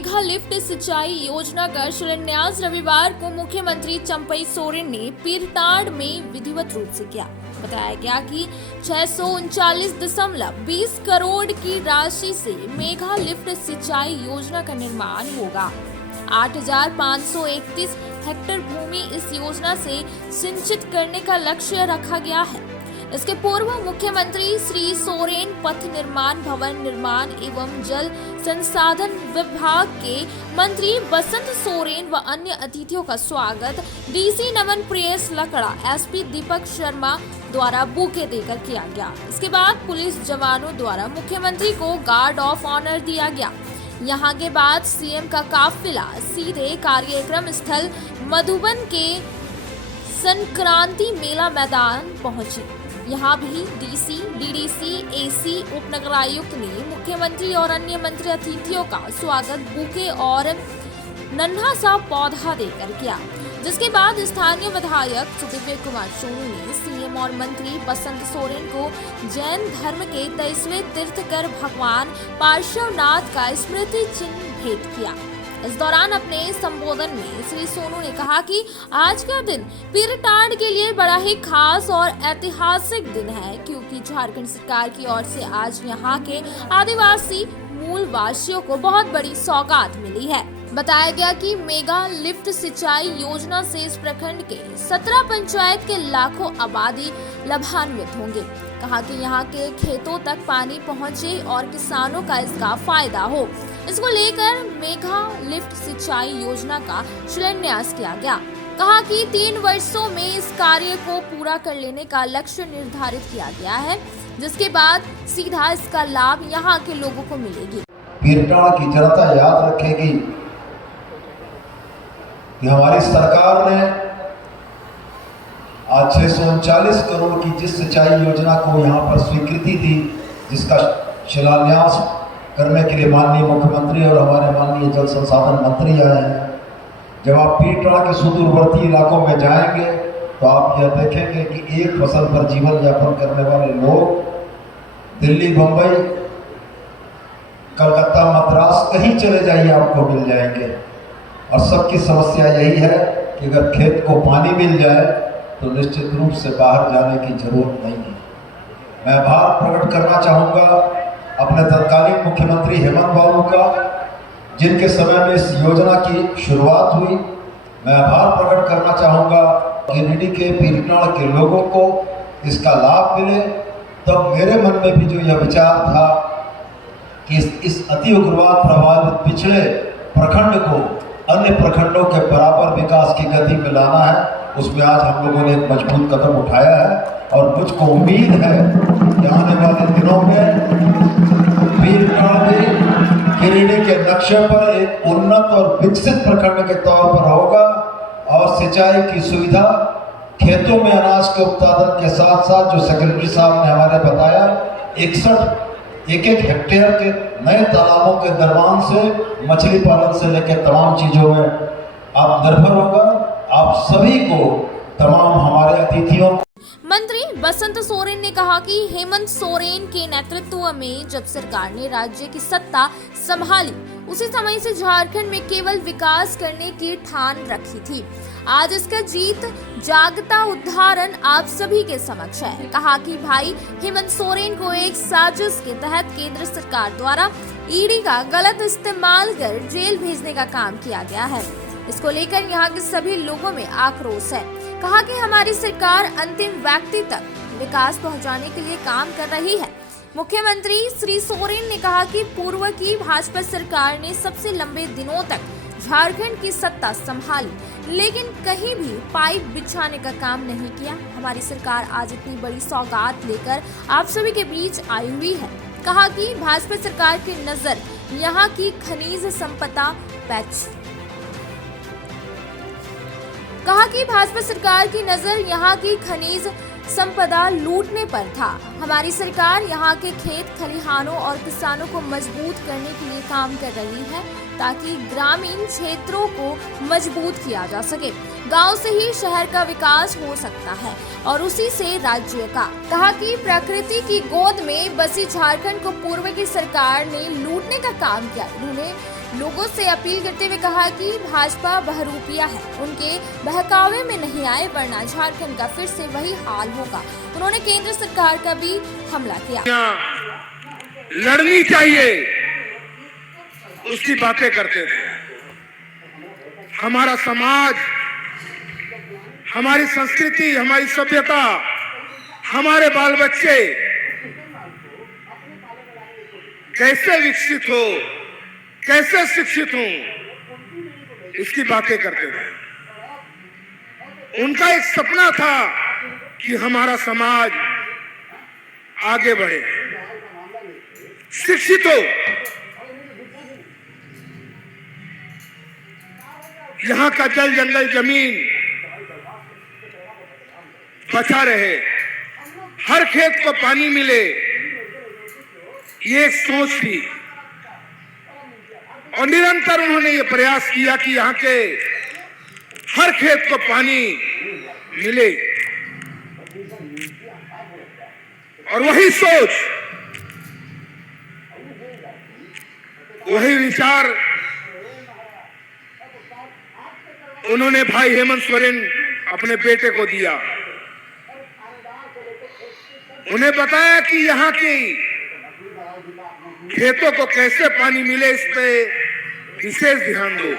Mega lift सिंचाई योजना का शिलान्यास रविवार को मुख्यमंत्री चंपई सोरेन ने पीरटांड में विधिवत रूप से किया। बताया गया कि 639.20 करोड़ की राशि से मेगा लिफ्ट सिंचाई योजना का निर्माण होगा। 8,531 हेक्टेयर भूमि इस योजना से सिंचित करने का लक्ष्य रखा गया है। इसके पूर्व मुख्यमंत्री श्री सोरेन पथ निर्माण, भवन निर्माण एवं जल संसाधन विभाग के मंत्री बसंत सोरेन व अन्य अतिथियों का स्वागत डीसी नमन प्रियस लकड़ा, एसपी दीपक शर्मा द्वारा बुके देकर किया गया। इसके बाद पुलिस जवानों द्वारा मुख्यमंत्री को गार्ड ऑफ ऑनर दिया गया। यहां के बाद सीएम का काफिला सीधे कार्यक्रम स्थल मधुबन के संक्रांति मेला मैदान पहुंची। यहाँ भी डीसी, डीडीसी, एसी, उपनगर आयुक्त ने मुख्यमंत्री और अन्य मंत्री अतिथियों का स्वागत बुके और नन्हा सा पौधा देकर किया। जिसके बाद स्थानीय विधायक दिव्य कुमार सोनू ने सीएम और मंत्री बसंत सोरेन को जैन धर्म के 23वें तीर्थकर भगवान पार्श्वनाथ का स्मृति चिन्ह भेंट किया। इस दौरान अपने संबोधन में श्री सोनू ने कहा कि आज का दिन पीरटांड के लिए बड़ा ही खास और ऐतिहासिक दिन है, क्योंकि झारखंड सरकार की ओर से आज यहाँ के आदिवासी मूल वासियों को बहुत बड़ी सौगात मिली है। बताया गया कि मेगा लिफ्ट सिंचाई योजना से इस प्रखंड के 17 पंचायत के लाखों आबादी लाभान्वित होंगे। कहा कि यहाँ के खेतों तक पानी पहुँचे और किसानों का इसका फायदा हो। इसको लेकर मेगा लिफ्ट सिंचाई योजना का शिलान्यास किया गया। कहा कि 3 वर्षों में इस कार्य को पूरा कर लेने का लक्ष्य निर्धारित किया गया है, जिसके बाद सीधा इसका लाभ यहाँ के लोगों को मिलेगी। पीरटांड की जनता याद रखेगी कि हमारी सरकार ने आज 639 करोड़ की जिस सिंचाई योजना को यहाँ पर स्वीकृति दी, जिसका शिलान्यास करने के लिए माननीय मुख्यमंत्री और हमारे माननीय जल संसाधन मंत्री आए हैं। जब आप पीरटांड के सुदूरवर्ती इलाकों में जाएंगे तो आप यह देखेंगे कि एक फसल पर जीवन यापन करने वाले लोग दिल्ली, बम्बई, कलकत्ता, मद्रास कहीं चले जाइए आपको मिल जाएंगे। और सबकी समस्या यही है कि अगर खेत को पानी मिल जाए तो निश्चित रूप से बाहर जाने की जरूरत नहीं है। मैं आभार प्रकट करना चाहूँगा अपने तत्कालीन मुख्यमंत्री हेमंत बाबू का, जिनके समय में इस योजना की शुरुआत हुई। मैं आभार प्रकट करना चाहूँगा गिरिडीह के पीरटांड के लोगों को इसका लाभ मिले। तब मेरे मन में भी जो यह विचार था कि इस अति उग्रवाद प्रभावित पिछड़े प्रखंड को अन्य प्रखंडों के बराबर विकास की गति में लाना है, उसमें आज हम लोगों ने एक मजबूत कदम उठाया है। और मुझको उम्मीद है कि आने वाले दिनों में पीरटांड गिरिडीह के नक्शे पर एक उन्नत और विकसित प्रखंड के तौर पर होगा और सिंचाई की सुविधा, खेतों में अनाज के उत्पादन के साथ साथ जो सेक्रेटरी साहब ने हमारे बताया 61 हेक्टेयर के नए तालाबों के निर्माण से मछली पालन से लेकर तमाम चीजों में आप निर्भर होगा। आप सभी को, तमाम हमारे अतिथियों। मंत्री बसंत सोरेन ने कहा कि हेमंत सोरेन के नेतृत्व में जब सरकार ने राज्य की सत्ता संभाली, उसी समय से झारखंड में केवल विकास करने की ठान रखी थी। आज इसका जीत जागता उदाहरण आप सभी के समक्ष है। कहा कि भाई हेमंत सोरेन को एक साजिश के तहत केंद्र सरकार द्वारा ईडी का गलत इस्तेमाल कर जेल भेजने का काम किया गया है। इसको लेकर यहाँ के सभी लोगों में आक्रोश है। कहा कि हमारी सरकार अंतिम व्यक्ति तक विकास पहुंचाने के लिए काम कर रही है। मुख्यमंत्री श्री सोरेन ने कहा कि पूर्व की भाजपा सरकार ने सबसे लंबे दिनों तक झारखंड की सत्ता संभाली, लेकिन कहीं भी पाइप बिछाने का काम नहीं किया। हमारी सरकार आज इतनी बड़ी सौगात लेकर आप सभी के बीच आई हुई है। कहा कि भाजपा सरकार की नजर यहाँ की खनिज संपदा संपदा लूटने पर था। हमारी सरकार यहाँ के खेत खलिहानों और किसानों को मजबूत करने के लिए काम कर रही है। ताकि ग्रामीण क्षेत्रों को मजबूत किया जा सके। गांव से ही शहर का विकास हो सकता है और उसी से राज्य का। कहा कि प्रकृति की गोद में बसी झारखंड को पूर्व की सरकार ने लूटने का काम किया। उन्होंने लोगों से अपील करते हुए कहा कि भाजपा बहरूपिया है, उनके बहकावे में नहीं आए वरना झारखंड का फिर से वही हाल होगा। उन्होंने केंद्र सरकार का भी हमला किया। लड़नी चाहिए उसकी बातें करते थे। हमारा समाज, हमारी संस्कृति, हमारी सभ्यता, हमारे बाल बच्चे कैसे विकसित हो, कैसे शिक्षित हो, इसकी बातें करते थे। उनका एक सपना था कि हमारा समाज आगे बढ़े, शिक्षित हो, यहाँ का जल जंगल जमीन बचा रहे, हर खेत को पानी मिले, ये एक सोच थी। और निरंतर उन्होंने ये प्रयास किया कि यहाँ के हर खेत को पानी मिले। और वही सोच, वही विचार उन्होंने भाई हेमंत सोरेन अपने बेटे को दिया। उन्हें बताया कि यहाँ की खेतों को कैसे पानी मिले, इस पे विशेष ध्यान दो।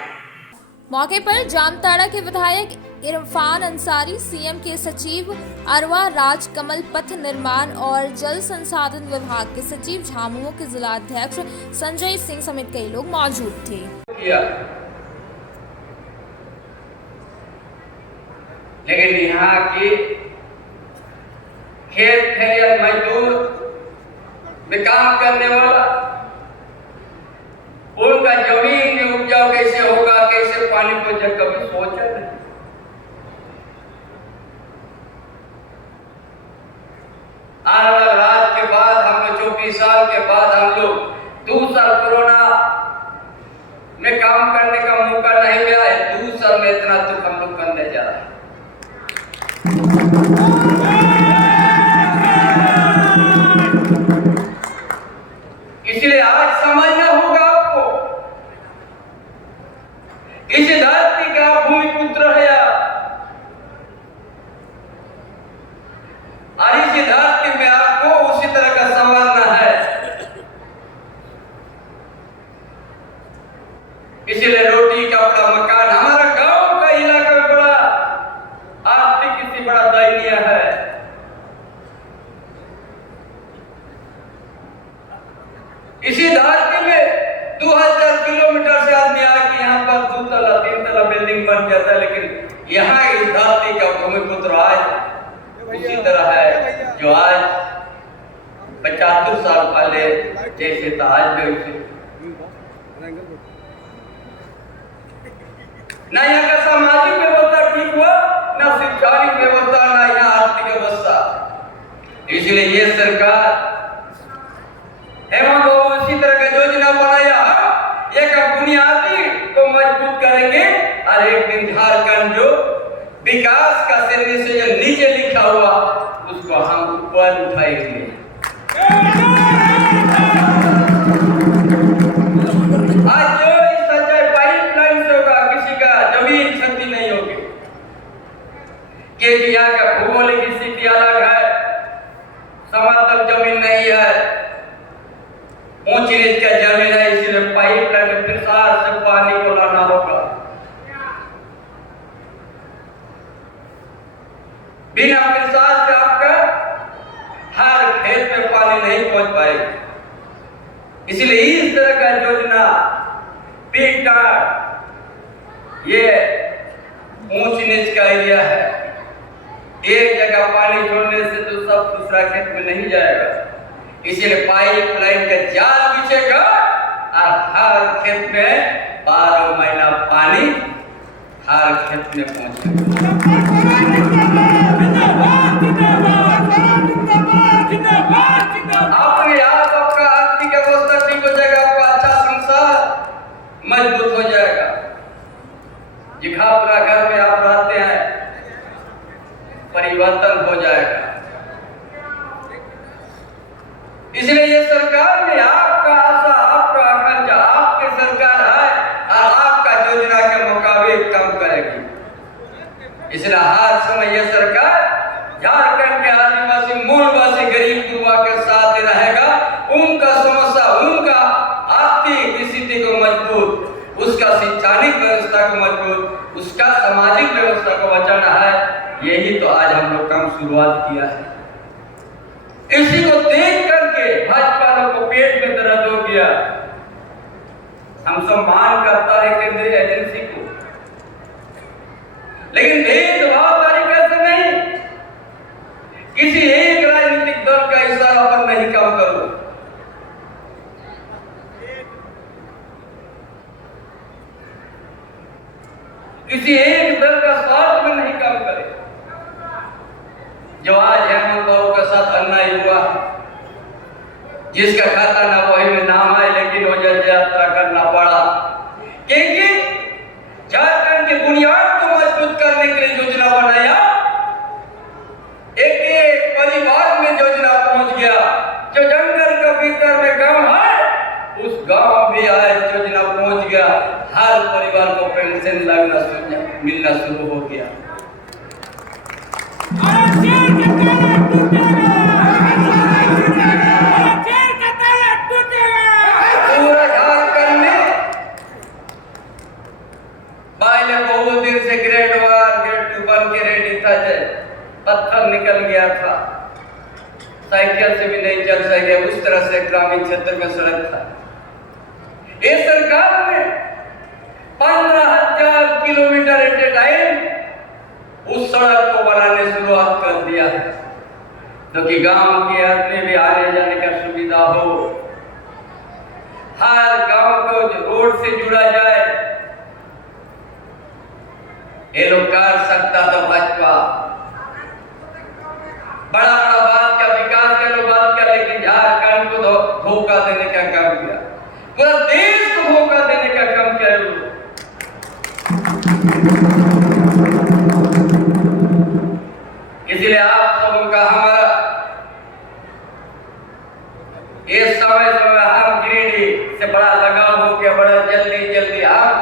मौके पर जामताड़ा के विधायक इरफान अंसारी, सीएम के सचिव अरवा राज, कमल पथ निर्माण और जल संसाधन विभाग के सचिव झामुमो के जिला अध्यक्ष संजय सिंह समेत कई लोग मौजूद थे। लेकिन यहाँ की खेत खलियान मजदूर में काम करने वाला, उनका जमीन में उपजाऊ कैसे होगा, कैसे पानी को जब कभी सोचा नहीं। आज के बाद हम लोग 24 साल के बाद हम लोग 2 साल कोरोना में काम करने का मौका नहीं मिला है। 2 साल में इतना दुख हम लोग करने जा रहा है। इसलिए आज समझना होगा आपको, इस धरती का भूमिपुत्र है आप, और इस धरती में आपको उसी तरह का समझना है। इसलिए रोटी कपड़ा मकान, हमारा गांव का इलाका बड़ा आर्थिक स्थिति बड़ा दयनीय है। इसी धरती में 2000 किलोमीटर से आदमी आके यहाँ पर 2 तला 3 तला बिल्डिंग बन जाता है, लेकिन यहाँ इस धरती का भूमिपुत्र आज उसी तरह है जो आज 75 साल पहले जैसे था आज भी उसे। ना यहाँ का सामाजिक व्यवस्था ठीक हुआ, ना शैक्षणिक व्यवस्था, ना यहाँ आर्थिक व्यवस्था। इसलिए ये सरकार हेमंत बाबू इसी तरह का योजना बनाया, एक बुनियादी को मजबूत करेंगे और एक दिन झारखंड जो विकास का श्रेणी से जो नीचे लिखा हुआ उसको हम ऊपर उठाएंगे। आज जो इस सच्चाई पाइपलाइन से होगा, किसी का जमीन क्षति नहीं होगी, क्योंकि यहाँ का भौगोलिक स्थिति अलग है, समतल जमीन नहीं है, ऊंची नीच का जमीन है। इसलिए पाइपलाइन के प्रसार से पानी को लाना होगा। बिना प्रसार से आपका हर खेत में पानी नहीं पहुंच पाएगा। इसलिए इस तरह का योजना पीटा, ये ऊंच नीच का एरिया है, एक जगह पानी छोड़ने से तो सब दूसरा खेत में नहीं जाएगा। इसलिए पाइपलाइन का जाल बिछेगा और हर खेत में 12 महीना पानी हर खेत में पहुंचेगा। आपने यहाँ आपका आर्थिक अवस्था ठीक हो जाएगा, आपका अच्छा संसार मजबूत हो जाएगा। जिखापुरा घर में आप रहते हैं, परिवर्तन हो जाएगा। इसलिए ये सरकार में आपका आशा, आपका आकांक्षा, आपकी सरकार है और आपका योजना के मुकाबले कम करेगी। इसलिए हर समय ये सरकार झारखंड के आदिवासी मूलवासी गरीब युवा के साथ रहेगा। उनका समस्या, उनका आर्थिक स्थिति को मजबूत, उसका शैक्षणिक व्यवस्था को मजबूत, उसका सामाजिक व्यवस्था को बचाना है। यही तो आज हम लोग काम शुरुआत किया है। इसी को देख करके भाजपा लोग को पेट में दर्द हो गया। हम सम्मान करता है केंद्रीय एजेंसी को, लेकिन भेदभाव तरीके से नहीं, किसी एक राजनीतिक दल का इशारा पर नहीं काम करो। किसी एक दल का स्वार्थ में नहीं काम करे। जो आज हेमंत बाबू के साथ अन्याय हुआ, जिसका खाता ना वही में नाम आए, लेकिन वो जल यात्रा करना पड़ा, क्योंकि झारखंड की बुनियाद को मजबूत करने के लिए योजना बनाया। एक एक परिवार में योजना पहुंच गया। जो जंगल के भीतर में गांव है, उस गांव में आए योजना पहुंच गया। हर परिवार को पेंशन मिलना शुरू हो गया। पूरा झारखंड में पहले बहुत दिन से ग्रेड 1 ग्रेड 2 बन के रेडी था। पत्थर निकल गया था, साइकिल से भी नहीं चल सके, उस तरह से ग्रामीण क्षेत्र में सड़क था। ये सरकार ने 15,000 किलोमीटर एट ए टाइम उस सड़क को बनाने शुरुआत कर दिया है, ताकि गांव के आदमी भी आने जाने का सुविधा हो। हर गांव को रोड से जुड़ा जाए। ये लोग कर सकता था भाजपा, बड़ा बड़ा बात का विकास का लोग बात किया, लेकिन झारखंड को धोखा देने का काम किया, पूरा देश को धोखा देने का काम किया। इसलिए आप सबों का हमारा ये समय हम गिरिडीह से बड़ा लगाव हो गया, बड़ा जल्दी हम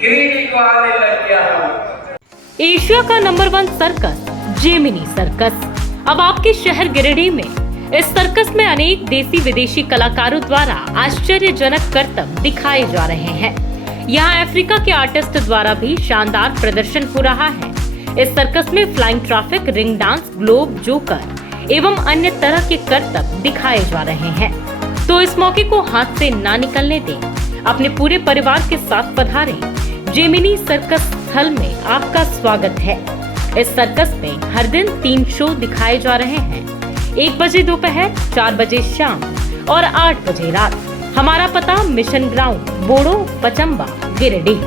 गिरिडीह को आने लग गया। हम एशिया का नंबर 1 सर्कस जेमिनी सर्कस अब आपके शहर गिरिडीह में। इस सर्कस में अनेक देसी विदेशी कलाकारों द्वारा आश्चर्यजनक करतब दिखाए जा रहे हैं। यहाँ अफ्रीका के आर्टिस्ट द्वारा भी शानदार प्रदर्शन हो रहा है। इस सर्कस में flying traffic, ring dance, globe, joker एवं अन्य तरह के करतब दिखाए जा रहे हैं। तो इस मौके को हाथ से ना निकलने दें। अपने पूरे परिवार के साथ पधारें। जेमिनी सर्कस स्थल में आपका स्वागत है। इस सर्कस में हर दिन 3 शो दिखाए जा रहे हैं, 1 बजे दोपहर, 4 बजे शाम और 8 बजे रात। हमारा पता मिशन ग्राउंड, बोड़ो, पचम्बा, गिरिडीह।